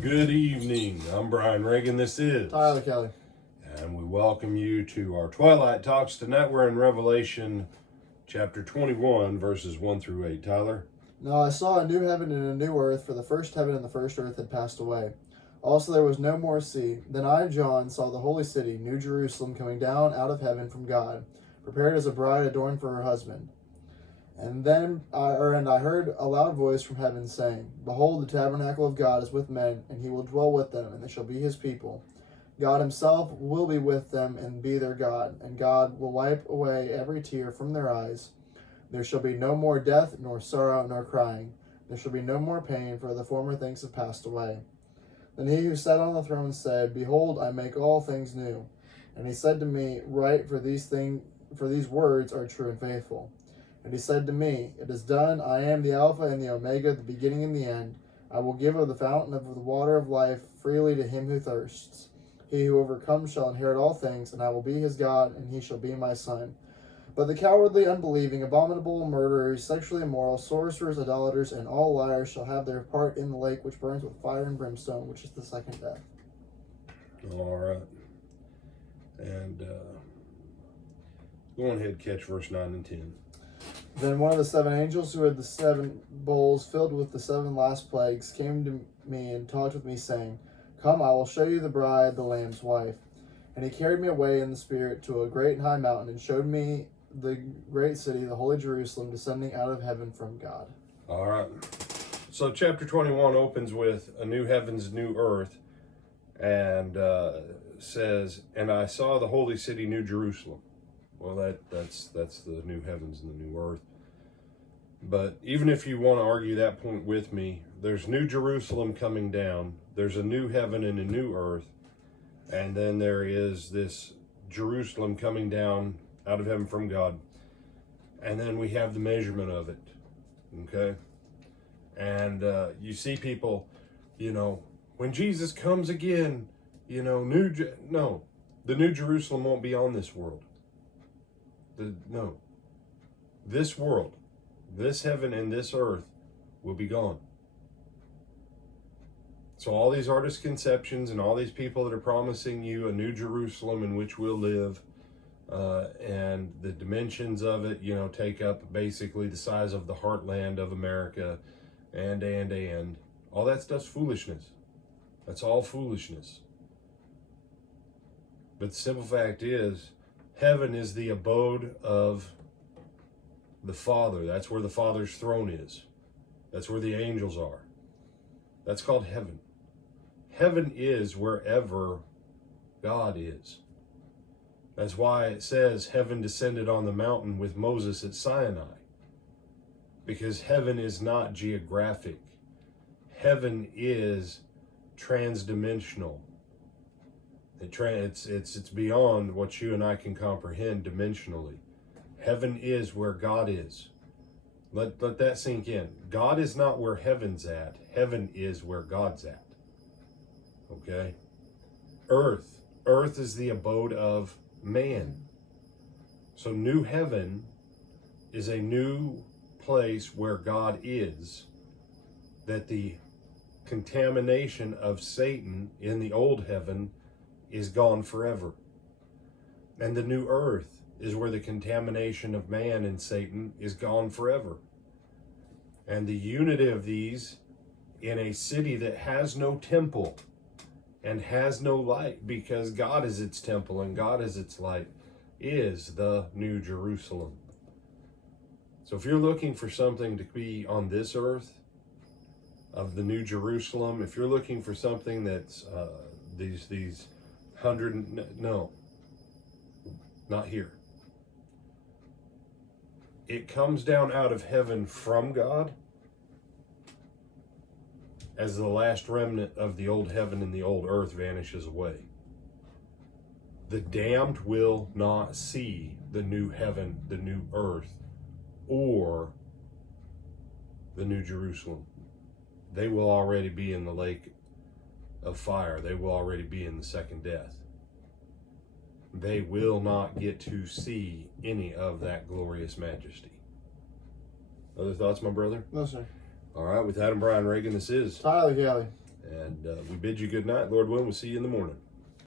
Good evening. I'm Brian Reagan. This is Tyler Kelly. And we welcome you to our Twilight Talks. Tonight we're in Revelation chapter 21, verses 1 through 8. Tyler? Now I saw a new heaven and a new earth, for the first heaven and the first earth had passed away. Also there was no more sea. Then I, John, saw the holy city, New Jerusalem, coming down out of heaven from God, prepared as a bride adorned for her husband. And I heard a loud voice from heaven saying, Behold, the tabernacle of God is with men, and he will dwell with them, and they shall be his people. God himself will be with them and be their God, and God will wipe away every tear from their eyes. There shall be no more death, nor sorrow, nor crying. There shall be no more pain, for the former things have passed away. Then he who sat on the throne said, Behold, I make all things new. And he said to me, Write, for these words are true and faithful. And he said to me, It is done. I am the Alpha and the Omega, the beginning and the end. I will give of the fountain of the water of life freely to him who thirsts. He who overcomes shall inherit all things, and I will be his God, and he shall be my son. But the cowardly, unbelieving, abominable, murderers, sexually immoral, sorcerers, idolaters, and all liars shall have their part in the lake which burns with fire and brimstone, which is the second death. All right. And go ahead, catch verse 9 and 10. Then one of the seven angels who had the seven bowls filled with the seven last plagues came to me and talked with me, saying, Come, I will show you the bride, the Lamb's wife. And he carried me away in the Spirit to a great and high mountain, and showed me the great city, the holy Jerusalem, descending out of heaven from God. All right. So chapter 21 opens with a new heavens, new earth, and says, And I saw the holy city, New Jerusalem. Well, that's the new heavens and the new earth. But even if you want to argue that point with me, there's New Jerusalem coming down. There's a new heaven and a new earth. And then there is this Jerusalem coming down out of heaven from God. And then we have the measurement of it. Okay? And you see people, when Jesus comes again, the New Jerusalem won't be on this world. This world, this heaven and this earth will be gone. So all these artist conceptions and all these people that are promising you a new Jerusalem in which we'll live, and the dimensions of it, take up basically the size of the heartland of America, and all that stuff's foolishness. That's all foolishness. But the simple fact is, heaven is the abode of the Father. That's where the Father's throne is. That's where the angels are. That's called heaven. Heaven is wherever God is. That's why it says heaven descended on the mountain with Moses at Sinai. Because heaven is not geographic. Heaven is transdimensional. It's beyond what you and I can comprehend dimensionally. Heaven is where God is. Let that sink in. God is not where heaven's at. Heaven is where God's at. Okay? Earth is the abode of man. So new heaven is a new place where God is, that the contamination of Satan in the old heaven is gone forever. And the new earth is where the contamination of man and Satan is gone forever. And the unity of these in a city that has no temple and has no light, because God is its temple and God is its light, is the New Jerusalem. So if you're looking for something to be on this earth of the New Jerusalem, if you're looking for something that's these no, not here. It comes down out of heaven from God as the last remnant of the old heaven and the old earth vanishes away. The damned will not see the new heaven, the new earth, or the New Jerusalem. They will already be in the lake of fire. They will already be in the second death. They will not get to see any of that glorious majesty. Other thoughts, my brother? No, sir. All right, with Adam Brian Reagan, this is Tyler Kelly. And we bid you good night. Lord willing, we'll see you in the morning.